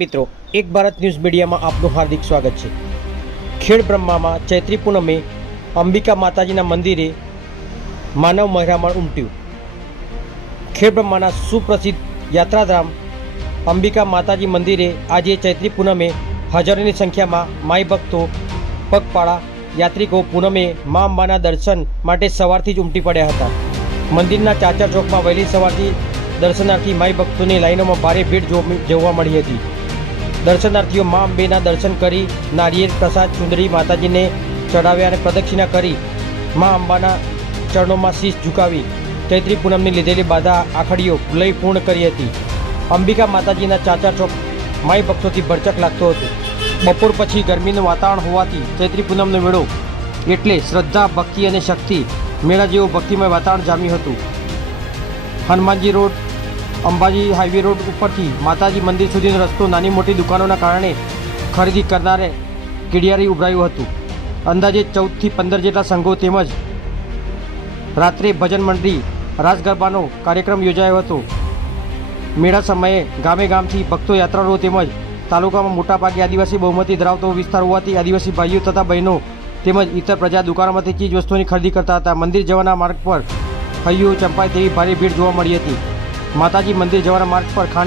મિત્રો, એક ભારત ન્યૂઝ મીડિયામાં આપનું હાર્દિક સ્વાગત છે. ખેડ બ્રહ્મામાં ચૈત્રી પૂનમે અંબિકા માતાજીના મંદિરે માનવ મહેરામણ ઉમટ્યું. ખેડ બ્રહ્માના સુપ્રસિદ્ધ યાત્રાધામ અંબિકા માતાજી મંદિરે આજે ચૈત્રી પૂનમે હજારોની સંખ્યામાં માઈ ભક્તો, પગપાળા, યાત્રિકો પૂનમે મા અંબાના દર્શન માટે સવારથી જ ઉમટી પડ્યા હતા. મંદિરના ચાચર ચોકમાં વહેલી સવારથી દર્શનાર્થી માઈ ભક્તોની લાઈનોમાં ભારે ભીડ જોવા જોવા મળી હતી. દર્શનાર્થીઓ મા અંબેના દર્શન કરી નારિયેળ પ્રસાદ ચુંદડી માતાજીને ચડાવ્યા અને પ્રદક્ષિણા કરી મા અંબાના ચરણોમાં શીશ ઝુકાવી ચૈત્રી પૂનમની લીધેલી બાધા આખડીઓ લઈ પૂર્ણ કરી હતી. અંબિકા માતાજીના ચાચા ચોક માઈ ભક્તોથી ભરચક લાગતો હતો. બપોર પછી ગરમીનું વાતાવરણ હોવાથી ચૈત્રી પૂનમનો મેળો એટલે શ્રદ્ધા, ભક્તિ અને શક્તિ મેળા જેવું ભક્તિમય વાતાવરણ જામ્યું હતું. Hanumanji road Ambaji highway road ઉપરથી માતાજી મંદિર સુધીનો રસ્તો નાની મોટી દુકાનોના કારણે ખરીદી કરનારે કીડિયારી ઉભરાયું હતું. અંદાજે ચૌદથી પંદર જેટલા સંઘો તેમજ રાત્રે ભજન મંડળી રાસગરબાનો કાર્યક્રમ યોજાયો હતો. મેળા સમયે ગામે ગામથી ભક્તો, યાત્રાળુઓ તેમજ તાલુકામાં મોટાભાગે આદિવાસી બહુમતી ધરાવતો વિસ્તાર હોવાથી આદિવાસી ભાઈઓ તથા બહેનો તેમજ ઇતર પ્રજા દુકાનોમાંથી ચીજ વસ્તુઓની ખરીદી કરતા હતા. મંદિર જવાના માર્ગ પર હૈયું ચંપાય તેવી ભારે ભીડ જોવા મળી હતી. માતાજી મંદિર જવાના માર્ગ પર ખાણી